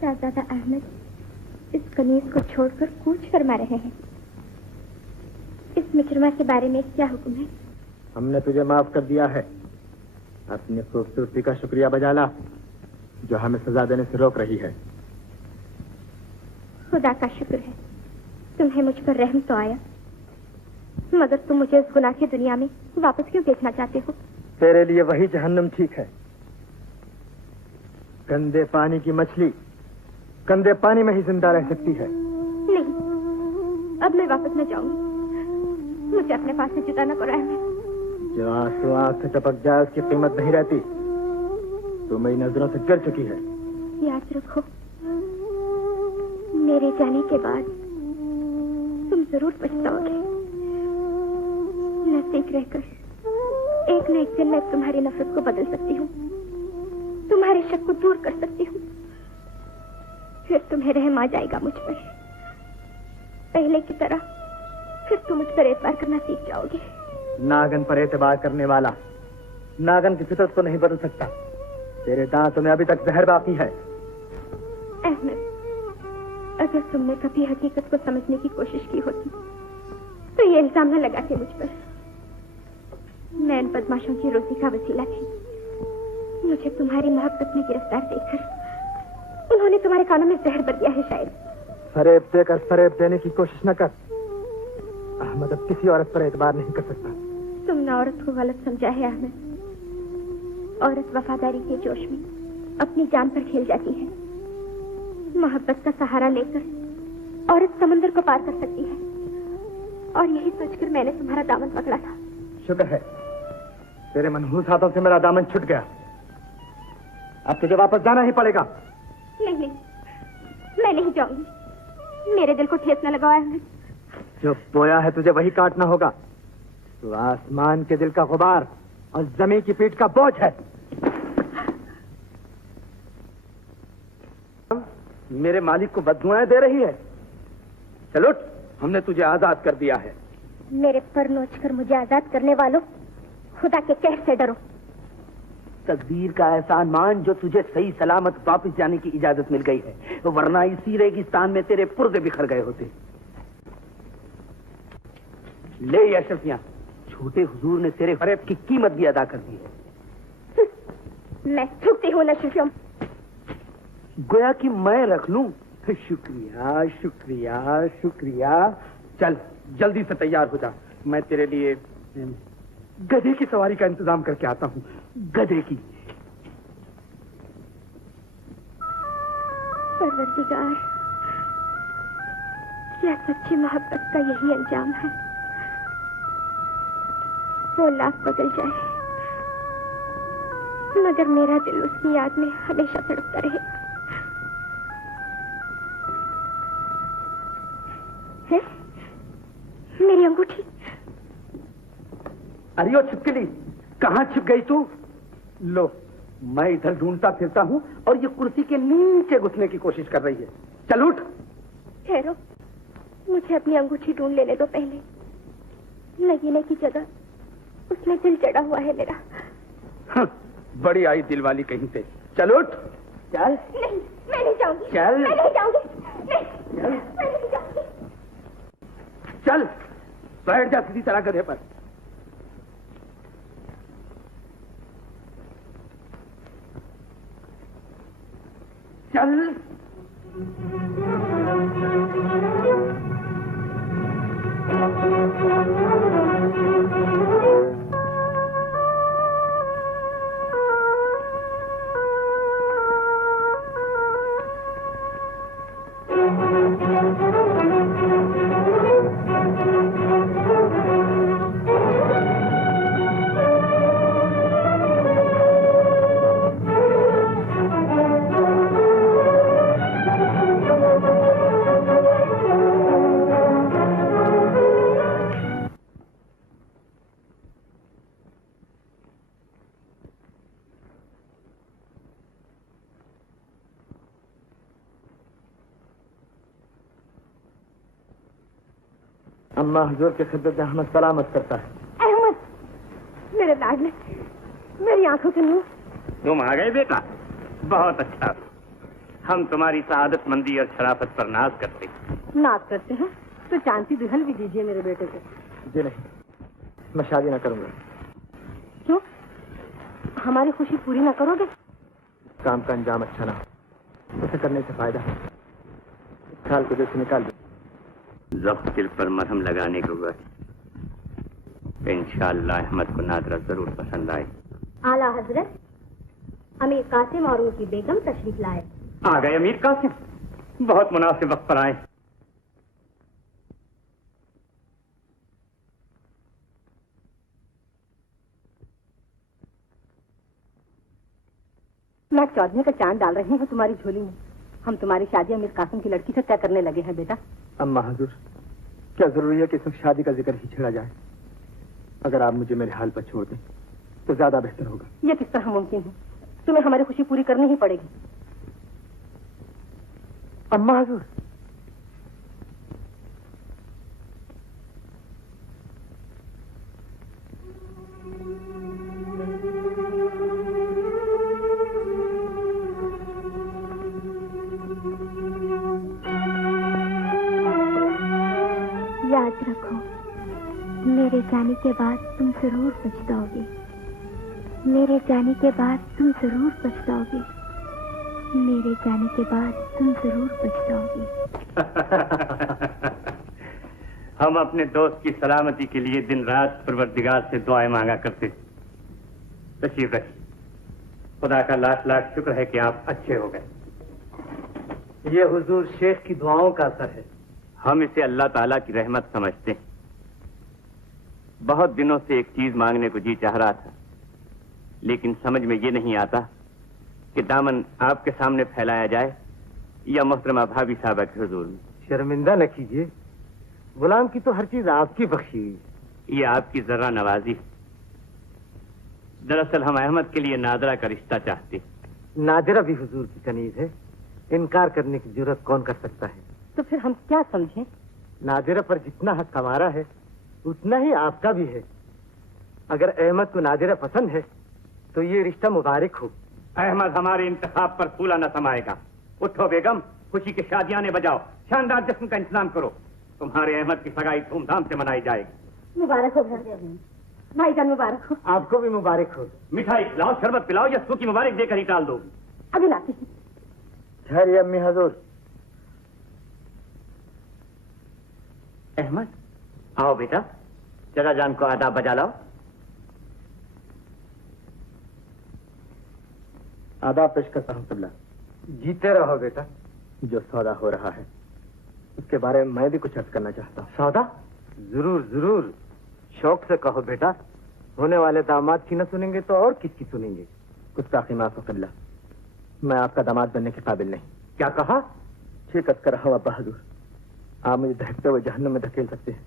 शहजादा अहमद इस कनीज को छोड़कर कूच फरमा रहे हैं। इस मुकरमा के बारे में क्या हुक्म है? हमने तुझे माफ कर दिया है। अपनी खूबसूरती का शुक्रिया बजा ला जो हमें सजा देने से रोक रही है। खुदा का शुक्र है तुम्हें मुझ पर रहम तो आया, मगर तुम मुझे इस गुनाह की दुनिया में वापस क्यों भेजना चाहते हो? तेरे लिए वही जहन्नम ठीक है। गंदे पानी की मछली गंदे पानी में ही जिंदा रह सकती है। नहीं, अब मैं वापस न जाऊंगी। मुझे अपने पास से जुदा न करो अहमद। जो आंसू आंख से टपक जाए उसकी कीमत नहीं रहती। तू मेरी नजरों से गिर चुकी है। याद रखो, मेरे जाने के बाद तुम जरूर पछताओगे। नजदीक रहकर एक न एक दिन मैं तुम्हारी नफरत को बदल सकती हूँ, तुम्हारे शक को दूर कर सकती हूँ। फिर तुम्हें रहम आ जाएगा मुझ पर, पहले की तरह। फिर तुम मुझ पर एतबार करना सीख जाओगे। नागन पर एतबार करने वाला नागन की फितरत को नहीं बदल सकता। तेरे दांतों में अभी तक जहर बाकी है। अहमद, अगर तुमने कभी हकीकत को समझने की कोशिश की होती तो ये इल्जाम न लगाते मुझ पर। मैं इन बदमाशों की रोटी का वसीला थी। मुझे तुम्हारी मोहब्बत में गिरफ्तार देखकर उन्होंने तुम्हारे कानों में जहर भर दिया है। शायद फरेब देकर फरेब देने की कोशिश न कर। अहमद अब किसी औरत पर एतबार नहीं कर सकता। तुमने औरत को गलत समझा है अहमद। औरत वफादारी के जोश में अपनी जान पर खेल जाती है। मोहब्बत का सहारा लेकर औरत समुद्र को पार कर सकती है। और यही सोचकर मैंने तुम्हारा दामन पकड़ा था। शुक्र है तेरे मनहूस हाथों से मेरा दामन छूट गया। अब तुझे वापस जाना ही पड़ेगा। नहीं, मैं नहीं जाऊंगी। मेरे दिल को ठेस न लगाओ अहमद। जो बोया है तुझे वही काटना होगा। तो आसमान के दिल का गुबार और जमीन की पीठ का बोझ है। मेरे मालिक को बददुआएं दे रही है। चलो, हमने तुझे आजाद कर दिया है। मेरे पर नोच कर मुझे आजाद करने वालों, खुदा के कहर से डरो। तकदीर का एहसान मान जो तुझे सही सलामत वापस जाने की इजाजत मिल गई है, वरना इसी रेगिस्तान में तेरे पुर्जे बिखर गए होते। ले अशरफियां, छोटे हुजूर ने तेरे फरेब की कीमत भी अदा कर दी है। मैं झुकती हूँ अशरफियों। गोया कि मैं रख लूं। शुक्रिया शुक्रिया शुक्रिया। चल जल्दी से तैयार हो जा, मैं तेरे लिए गधे की सवारी का इंतजाम करके आता हूँ। गधे की। परवरदिगार, क्या सच्ची मोहब्बत का यही अंजाम है? वो लाख बदल जाए मगर मेरा दिल उसकी याद में हमेशा तड़पता रहे। है? मेरी अंगूठी। अरे ओ छिपकली, कहाँ छिप गई तू? लो, मैं इधर ढूंढता फिरता हूँ और ये कुर्सी के नीचे घुसने की कोशिश कर रही है। चल उठ। ठहरो, मुझे अपनी अंगूठी ढूंढ लेने दो पहले। नगीने की जगह उसमें दिल चढ़ा हुआ है मेरा। बड़ी आई दिल वाली कहीं से। चल उठ। चल। नहीं, मैं नहीं जाऊंगी। चल। मैं नहीं जाऊंगी। नहीं, चल। मैं नहीं जाऊंगी। चल, बैठ जा सीधी तरह गधे पर। चल। अम्मा हुजूर के खिदमत में अहमद सलामत करता है। अहमद, मेरे लाडले, मेरी आंखों से नूर। तुम आ गए बेटा, बहुत अच्छा। हम तुम्हारी सआदतमंदी और शराफत पर नाज करते हैं। नाज करते हैं तो चांदी दुल्हन भी दीजिए मेरे बेटे को। जी नहीं, मैं शादी ना करूंगा। क्यों? हमारी खुशी पूरी ना करोगे? काम का अंजाम अच्छा ना हो, उसे करने से फायदा है। इस ख्याल को दिल से निकाल दो। जख्म दिल पर मरहम लगाने को हुआ। इंशाअल्लाह अहमद को नादरा जरूर पसंद आए। आला हजरत, अमीर कासिम और उनकी बेगम तशरीफ लाए। आ गए अमीर कासिम, बहुत मुनासिब वक्त पर आए। मैं 14वें का चांद डाल रही हूँ तुम्हारी झोली में। हम तुम्हारी शादी अमीर कासिम की लड़की से तय करने लगे हैं बेटा। अम्मा हजूर, क्या जरूरी है कि इसमें शादी का जिक्र ही छेड़ा जाए? अगर आप मुझे मेरे हाल पर छोड़ दें तो ज्यादा बेहतर होगा। यह किस तरह मुमकिन है? तुम्हें हमारी खुशी पूरी करनी ही पड़ेगी। अम्मा हजूर, याद रखो, मेरे जाने के बाद तुम जरूर पछताओगे। मेरे जाने के बाद तुम जरूर पछताओगे। मेरे जाने के बाद तुम जरूर पछताओगे। हम अपने दोस्त की सलामती के लिए दिन रात परवरदिगार से दुआएं मांगा करते। तशरीफ रखिए। खुदा का लाख लाख शुक्र है कि आप अच्छे हो गए। ये हुजूर शेख की दुआओं का असर है। हम इसे अल्लाह ताला की रहमत समझते हैं। बहुत दिनों से एक चीज मांगने को जी चाह रहा था, लेकिन समझ में ये नहीं आता कि दामन आपके सामने फैलाया जाए या मोहतरमा भाभी साहबा के हुजूर में। शर्मिंदा न कीजिए, गुलाम की तो हर चीज आपकी बख्शी हुई। ये आपकी जरा नवाजी। दरअसल हम अहमद के लिए नादरा का रिश्ता चाहते। नादिरा भी हुजूर की कनीज है, इनकार करने की जरूरत कौन कर सकता है? तो फिर हम क्या समझें? नादिरा पर जितना हक हमारा है उतना ही आपका भी है। अगर अहमद को नादिरा पसंद है तो ये रिश्ता मुबारक हो। अहमद हमारे इंतखाब पर फूला न समाएगा। उठो बेगम, खुशी की शादियां ने बजाओ, शानदार जश्न का इंतजाम करो। तुम्हारे अहमद की सगाई धूमधाम से मनाई जाएगी। मुबारक हो भाईजान, मुबारक हो। आपको भी मुबारक हो। मिठाई खिलाओ, शरबत पिलाओ या सूखी मुबारक देकर ही टाल दो। अभी लाती हूँ। ठहरिए अम्मी हजूर। अहमद, आओ बेटा, जरा जान को आदाब बजा लाओ। आदाब पेश करता हूँ कबला। जीते रहो बेटा। जो सौदा हो रहा है उसके बारे में मैं भी कुछ अर्ज करना चाहता हूँ। सौदा? जरूर जरूर, शौक से कहो बेटा। होने वाले दामाद की न सुनेंगे तो और किसकी सुनेंगे? गुस्ताखी माफ हो कबला, मैं आपका दामाद बनने के काबिल नहीं। क्या कहा? ठीक कर रहा हूँ अब्बा हजूर। आप मुझे धकते हुए जहन्नुम में धकेल सकते हैं,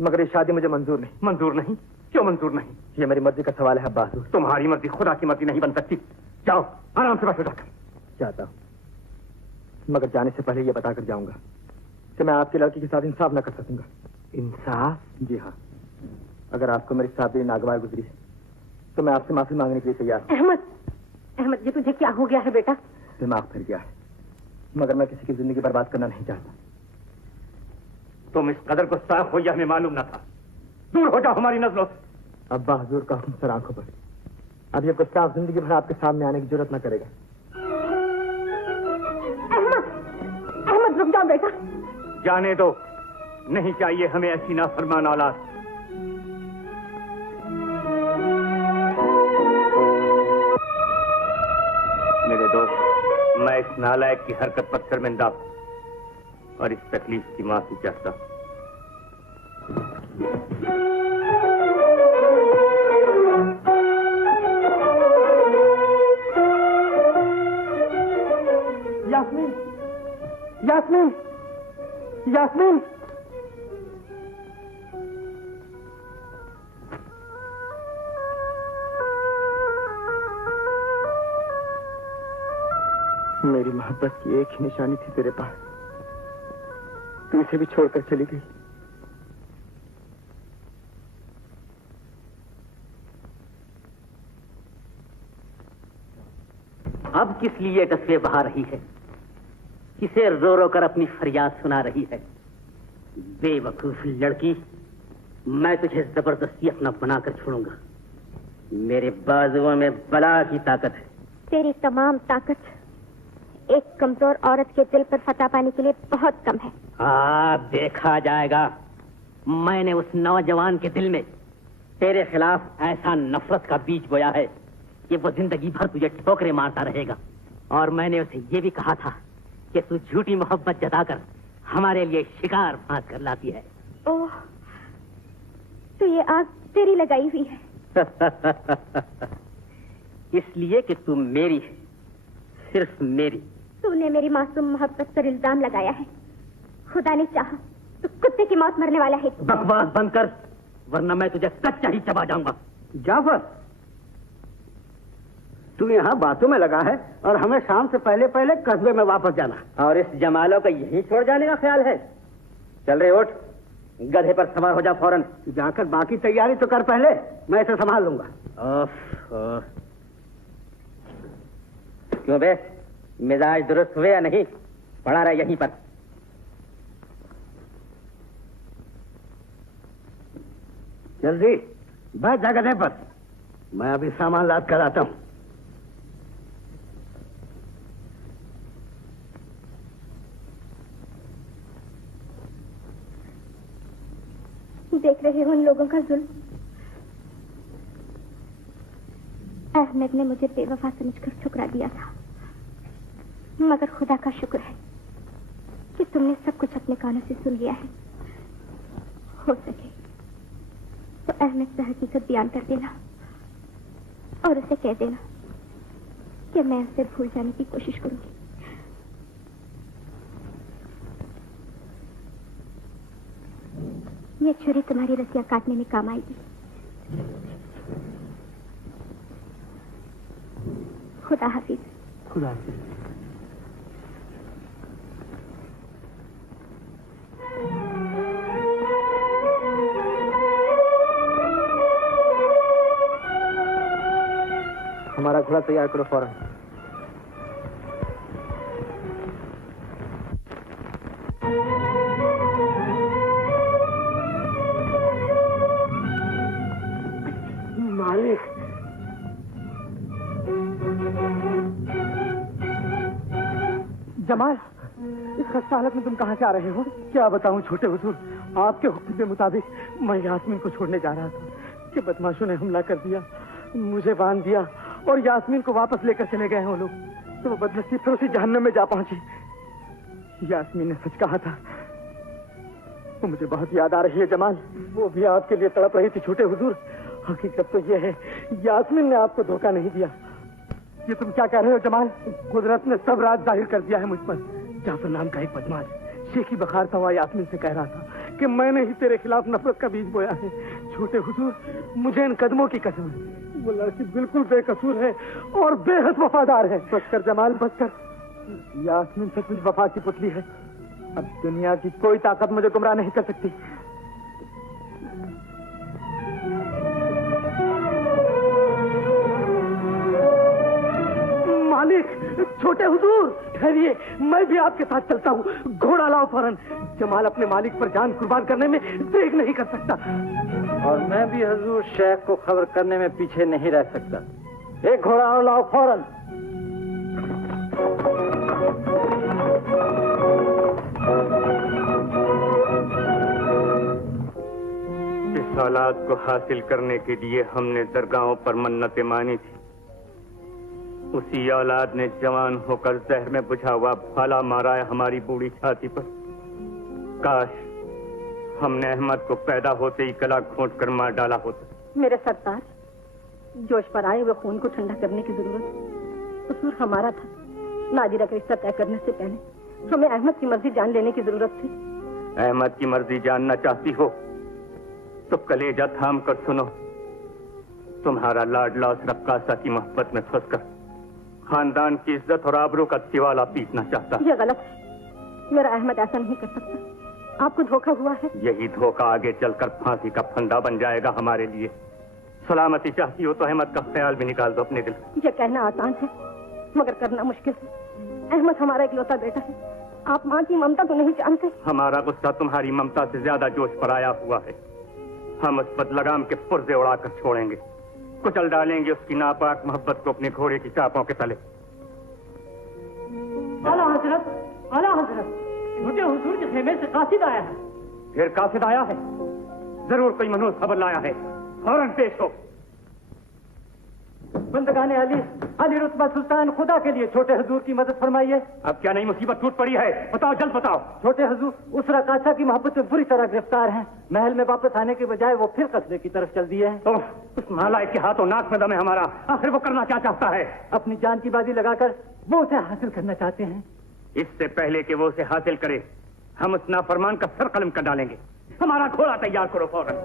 मगर ये शादी मुझे मंजूर नहीं। मंजूर नहीं? क्यों मंजूर नहीं? ये मेरी मर्जी का सवाल है अब्बा हजूर। तुम्हारी मर्जी खुदा की मर्जी नहीं बन सकती। जाओ, आराम से बैठो जाकर। चाहता हूँ, मगर जाने से पहले ये बताकर जाऊंगा कि मैं आपकी लड़की के साथ इंसाफ न कर सकूंगा। इंसाफ? जी हाँ, अगर आपको मेरी शादी नागवार गुजरी है तो मैं आपसे माफी मांगने के लिए तैयार हूँ। अहमद, ये तुझे क्या हो गया है बेटा? दिमाग फिर गया है, मगर मैं किसी की जिंदगी बर्बाद करना नहीं चाहता। तुम इस कदर गुस्ताख हो यह हमें मालूम न था। दूर हो जाओ हमारी नजरों से। अब्बा हजूर का हुक्म सर आंखों पर। अब ये गुस्ताख जिंदगी भर आपके सामने आने की जरूरत न करेगा। अहमद रुक जाओ बेटा। जाने दो, नहीं चाहिए हमें ऐसी नाफरमान औलाद। मेरे दोस्त, मैं इस नालायक की हरकत पर शर्मिंदा हूं और इस तकलीफ की माफी चाहता हूं। यास्मीन, यास्मीन, यास्मीन। मेरी मोहब्बत की एक ही निशानी थी तेरे पास, तू इसे भी छोड़कर चली गई। अब किस लिए तस्वीर बहा रही है? किसे रो रो कर अपनी फरियाद सुना रही है? बेवकूफ लड़की, मैं तुझे जबरदस्ती अपना बनाकर छोड़ूंगा। मेरे बाजुओं में बला की ताकत है। तेरी तमाम ताकत एक कमजोर औरत के दिल पर फतह पाने के लिए बहुत कम है। देखा जाएगा। मैंने उस नौजवान के दिल में तेरे खिलाफ ऐसा नफरत का बीज बोया है कि वो जिंदगी भर तुझे ठोकरे मारता रहेगा। और मैंने उसे ये भी कहा था कि तू झूठी मोहब्बत जताकर हमारे लिए शिकार फांस कर लाती है। ओह, तो ये आग तेरी लगाई हुई है। इसलिए कि तू मेरी है, सिर्फ मेरी। तूने मेरी मासूम मोहब्बत पर इल्जाम लगाया है। खुदा ने चाहा तो कुत्ते की मौत मरने वाला है। बकवास बंद कर, वरना मैं तुझे कच्चा ही चबा जाऊंगा। जाफर, तू यहाँ बातों में लगा है और हमें शाम से पहले पहले कस्बे में वापस जाना। और इस जमालों का यहीं छोड़ जाने का ख्याल है? चल रहे उठ, गधे पर सवार हो जा फौरन। जाकर बाकी तैयारी तो कर पहले, मैं इसे संभाल लूंगा। क्यों बे, मिजाज दुरुस्त हुए या नहीं? पड़ा रहा यहीं पर। जल्दी बैठ जा गधे पर, मैं अभी सामान लाद कर आता हूँ। देख रहे हो उन लोगों का जुल्म। अहमद ने मुझे बेवफा समझकर ठुकरा दिया था, मगर खुदा का शुक्र है कि तुमने सब कुछ अपने कानों से सुन लिया है। हो सके तो अहमद से हकीकत बयान कर देना और उसे कह देना कि मैं उसे भूल जाने की कोशिश करूंगी। ये छुरी तुम्हारी रस्सियां काटने में काम आएगी। खुदा हाफिज। खुदा हाफिज। हमारा घोड़ा तैयार करो फौरन। मालिक, जमाल, इस खस्ता हालत में तुम कहाँ से आ रहे हो? क्या बताऊं छोटे हुजूर, आपके हुक्म के मुताबिक मैं यास्मीन को छोड़ने जा रहा था कि बदमाशों ने हमला कर दिया, मुझे बांध दिया और यास्मीन को वापस लेकर चले गए हैं वो लोग। तो वो बदनसीब फिर उसी जहन्नम में जा पहुंची। यास्मीन ने सच कहा था। वो मुझे बहुत याद आ रही है जमाल, वो भी आपके लिए तड़प रही थी छोटे हुजूर। हकीकत तो यह है, यास्मीन ने आपको धोखा नहीं दिया। ये तुम क्या कह रहे हो जमाल? कुदरत ने सब राज जाहिर कर दिया है मुझ पर। जाफर नाम का एक बदमाश शेखी बखारता हुआ यास्मीन से कह रहा था कि मैंने ही तेरे खिलाफ नफरत का बीज बोया है। छोटे हुजूर, मुझे इन कदमों की कसम है, वो लड़की बिल्कुल बेकसूर है और बेहद वफादार है। बस कर जमाल, बस कर। यास्मीन सचमुच वफा की पुतली है। अब दुनिया की कोई ताकत मुझे गुमराह नहीं कर सकती। मालिक, छोटे हुजूर, ठहरिए, मैं भी आपके साथ चलता हूँ। घोड़ा लाओ फौरन। जमाल अपने मालिक पर जान कुर्बान करने में देर नहीं कर सकता। और मैं भी हुजूर शेख को खबर करने में पीछे नहीं रह सकता। एक घोड़ा और लाओ फौरन। इस औलाद को हासिल करने के लिए हमने दरगाहों पर मन्नतें मानी थी। उसी औलाद ने जवान होकर जहर में बुझा हुआ भाला मारा है हमारी बूढ़ी छाती पर। काश हमने अहमद को पैदा होते ही गला घोंट कर मार डाला होता। मेरे सरदार, जोश पर आए हुए खून को ठंडा करने की जरूरत कसूर हमारा था। नादिरा का रिश्ता तय करने से पहले हमें अहमद की मर्जी जान लेने की जरूरत थी। अहमद की मर्जी जानना चाहती हो तो कलेजा थाम कर सुनो। तुम्हारा लाडला उस रक्कासा की मोहब्बत में फंसकर खानदान की इज्जत और आबरू का तिवाला पीटना चाहता। यह गलत है। मेरा अहमद ऐसा नहीं कर सकता। आपको धोखा हुआ है। यही धोखा आगे चलकर फांसी का फंदा बन जाएगा हमारे लिए। सलामती चाहती हो तो अहमद का ख्याल भी निकाल दो अपने दिल। यह कहना आसान है मगर करना मुश्किल है। अहमद हमारा इकलौता बेटा है। आप माँ की ममता को नहीं जानते। हमारा गुस्सा तुम्हारी ममता से ज्यादा जोश पर आया हुआ है। हम उस बदलगाम के पुर्जे उड़ाकर छोड़ेंगे, कुचल डालेंगे उसकी नापाक मोहब्बत को अपने घोड़े की चापों के तले। आला हजरत, आला हजरत, छोटे हुजूर के खेमे से कासिद आया है। फिर कासिद आया है? जरूर कोई मनहूस खबर लाया है। फौरन पेश हो। बंदगाने अली, अली रुतबा सुल्तान, खुदा के लिए छोटे हुजूर की मदद फरमाइए। अब क्या नई मुसीबत टूट पड़ी है? बताओ, जल्द बताओ। छोटे हुजूर उस रकाशा की मोहब्बत में बुरी तरह गिरफ्तार हैं। महल में वापस आने के बजाय वो फिर कस्बे की तरफ चल दिए हैं। तो उस नालायक के हाथों नाक में दम है हमारा। आखिर वो करना क्या चाहता है? अपनी जान की बाजी लगाकर वो उसे हासिल करना चाहते हैं। इससे पहले कि वो उसे हासिल करे, हम उस नाफरमान का सर कलम कर डालेंगे। हमारा घोड़ा तैयार करो फौरन।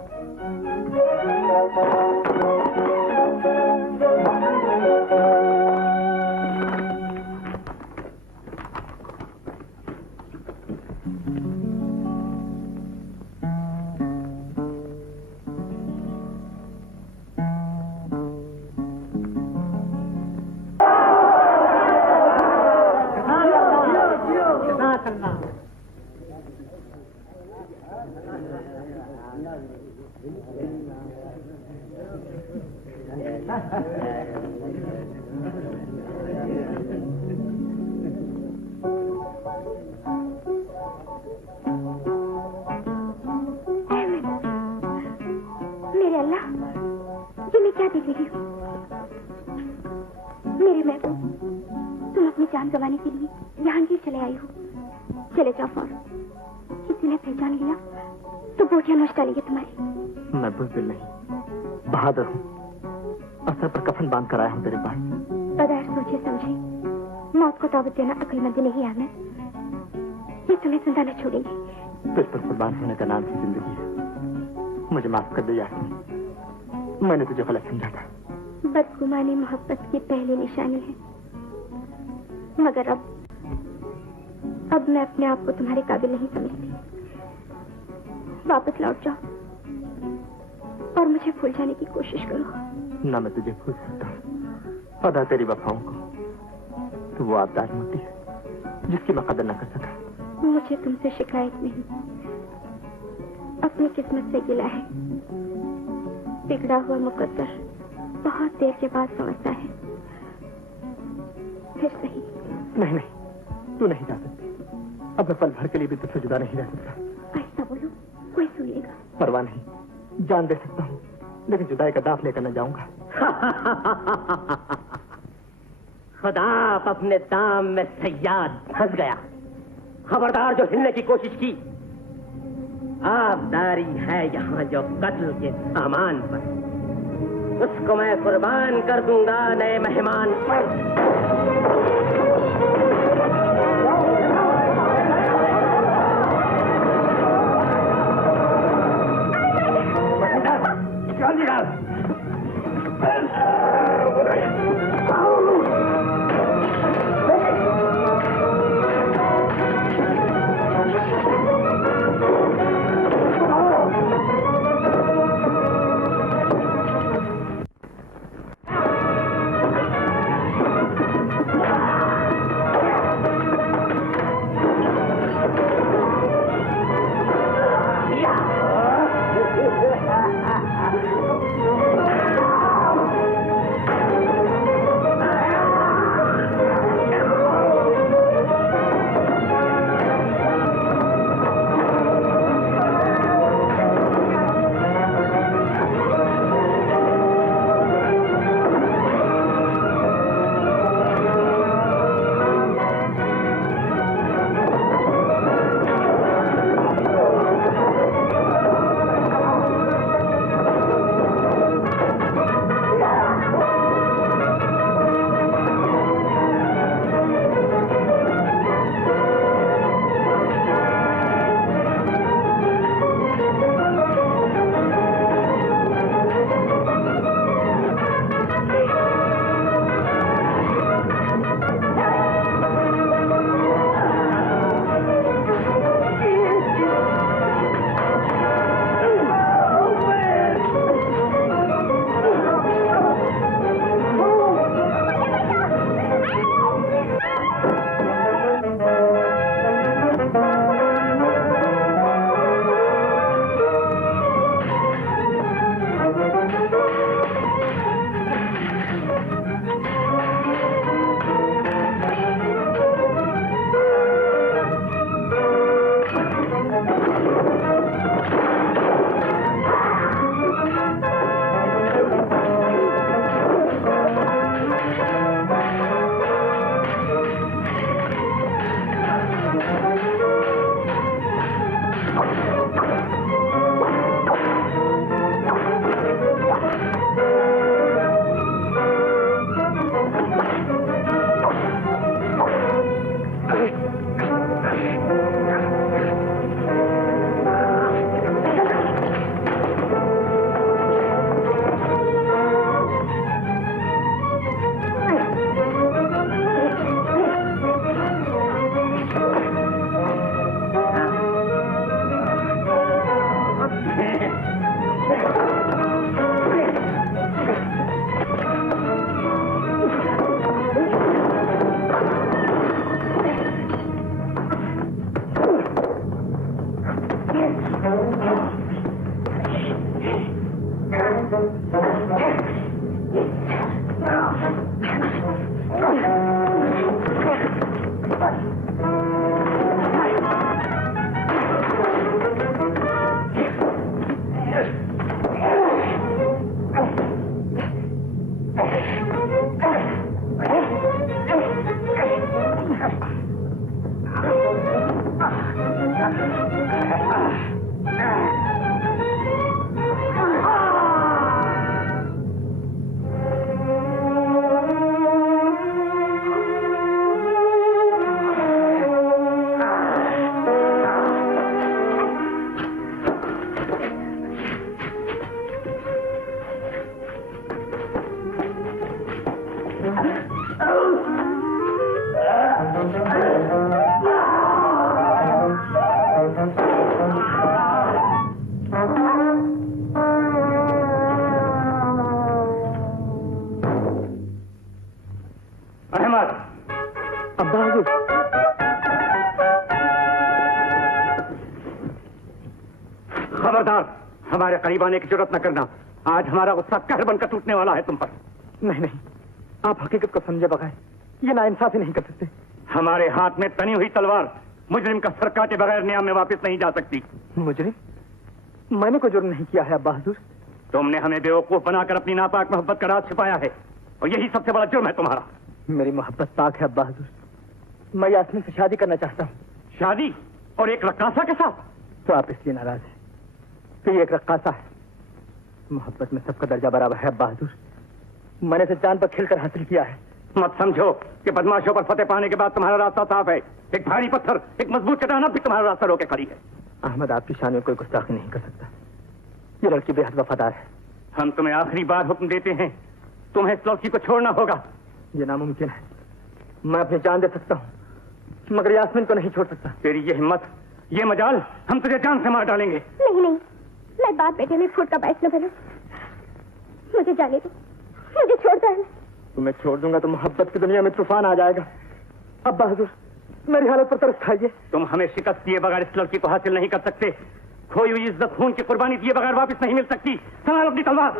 अक्लमंदी नहीं है, ये तुम्हें जिंदा न छोड़ेंगे। तुझ पर कुर्बान होने का नाम ही जिंदगी है। मुझे माफ कर दे यास्मीन, मैंने तुझे गलत समझा था। बदगुमानी मोहब्बत की पहली निशानी है, मगर अब मैं अपने आप को तुम्हारे काबिल नहीं समझती। वापस लौट जाओ और मुझे भूल जाने की कोशिश करो। ना मैं तुझे भूल सकता हूँ। अदा तेरी वफाओं को तो वो आबदार होती है जिसकी मैं कदर न कर सका। मुझे तुमसे शिकायत नहीं, अपनी किस्मत से गिला है। बिगड़ा हुआ मुकद्दर बहुत देर के बाद समझता है। फिर सही। नहीं नहीं, तू नहीं जा सकती। अब मैं पल भर के लिए भी तुझसे जुदा नहीं रह सकता। ऐसा बोलो, कोई सुन लेगा। परवाह नहीं, जान दे सकता हूँ, लेकिन जुदाई का दाफ लेकर न जाऊंगा। खुदा अपने दाम में सयाद फंस गया। खबरदार जो हिलने की कोशिश की, आबदारी है यहाँ जो कत्ल के सामान पर, उसको मैं कुर्बान कर दूंगा नए मेहमान पर। अहमद, अब्बा हुजूर, खबरदार, हमारे करीब आने की जरूरत न करना। आज हमारा गुस्सा कहर बनकर टूटने वाला है तुम पर। नहीं नहीं, आप हकीकत को समझे बगैर ये नाइंसाफी नहीं कर सकते। हमारे हाथ में तनी हुई तलवार मुजरिम का सर काटे बगैर नियाम में वापस नहीं जा सकती। मुजरिम? मैंने कोई जुर्म नहीं किया है अब्बा हुजूर। तुमने हमें बेवकूफ बनाकर अपनी नापाक मोहब्बत का राज छिपाया है, और यही सबसे बड़ा जुर्म है तुम्हारा। मेरी मोहब्बत पाक है अब्बा हुजूर। मैं यास्मीन से शादी करना चाहता हूँ। शादी? और एक रक्कासा के साथ? तो आप इसलिए नाराज हैं कि ये एक रक्कासा है। मोहब्बत में सबका दर्जा बराबर है अब्बा हुजूर। मैंने इसे जान पर खिलकर हासिल किया है। मत समझो कि बदमाशों पर फतेह पाने के बाद तुम्हारा रास्ता साफ है। एक भारी पत्थर, एक मजबूत चट्टान भी तुम्हारा रास्ता रोके खड़ी है। अहमद, आपकी शान में कोई गुस्ताखी नहीं कर सकता। ये लड़की बेहद वफादार है। हम तुम्हें आखिरी बार हुक्म देते हैं, तुम्हें इस लड़की को छोड़ना होगा। ये नामुमकिन है। मैं अपनी जान दे सकता हूँ, मगर यास्मीन को नहीं छोड़ सकता। तेरी ये हिम्मत, ये मजाल, हम तुझे जान से मार डालेंगे। नहीं नहीं, मैं बाप बेटे में फूट का बायस न बनूं। मुझे जाने दो, मुझे छोड़ दो। तुम्हें छोड़ दूंगा तो मोहब्बत की दुनिया में तूफान आ जाएगा। अब्बा हुजूर, मेरी हालत पर तरस खाइए। तुम हमें शिकस्त दिए बगैर इस लड़की को हासिल नहीं कर सकते। खोई हुई इज्जत खून की कुर्बानी दिए बगैर वापस नहीं मिल सकती। संभाल अपनी तलवार।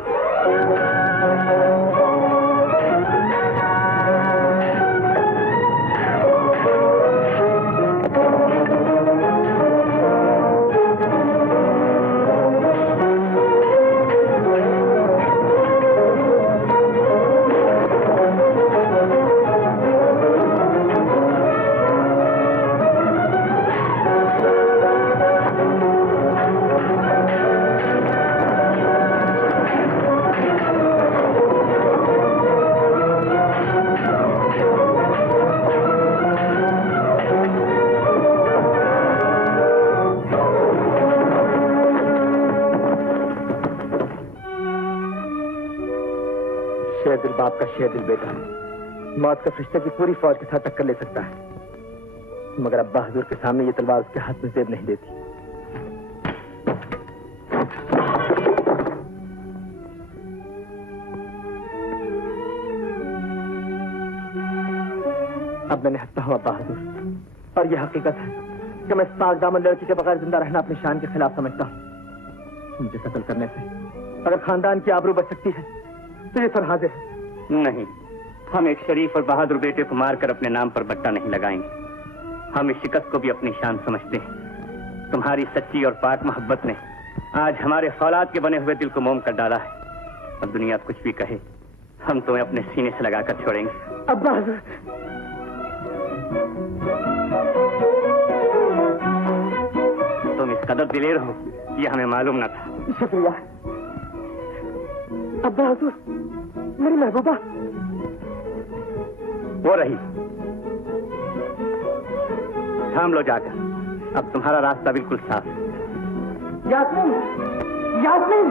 दिल बाप का शेर दिल बेटा है। मौत का फरिश्ता की पूरी फौज के साथ टक्कर ले सकता है, मगर अब्बा हुजूर के सामने ये तलवार उसके हाथ में जेब नहीं देती। अब मैं निहत्ता हूं अब्बा हुजूर, और यह हकीकत है कि मैं इस पाक दामन लड़की के बगैर जिंदा रहना अपनी शान के खिलाफ समझता हूं। मुझे कत्ल करने से अगर खानदान की आबरू बच सकती है तो ये सरहादे है। नहीं, हम एक शरीफ और बहादुर बेटे को मारकर अपने नाम पर बट्टा नहीं लगाएंगे। हम इस शिकस्त को भी अपनी शान समझते हैं। तुम्हारी सच्ची और पाक मोहब्बत ने आज हमारे फौलाद के बने हुए दिल को मोम कर डाला है। अब दुनिया कुछ भी कहे, हम तुम्हें अपने सीने से लगाकर छोड़ेंगे। अब्बा हुजूर, तुम इस कदर दिलेर हो, ये हमें मालूम न था। शुक्रिया अब्बा हुजूर। मेरी महबूबा वो रही, थाम लो जाकर। अब तुम्हारा रास्ता बिल्कुल साफ है। यास्मीन, यास्मीन।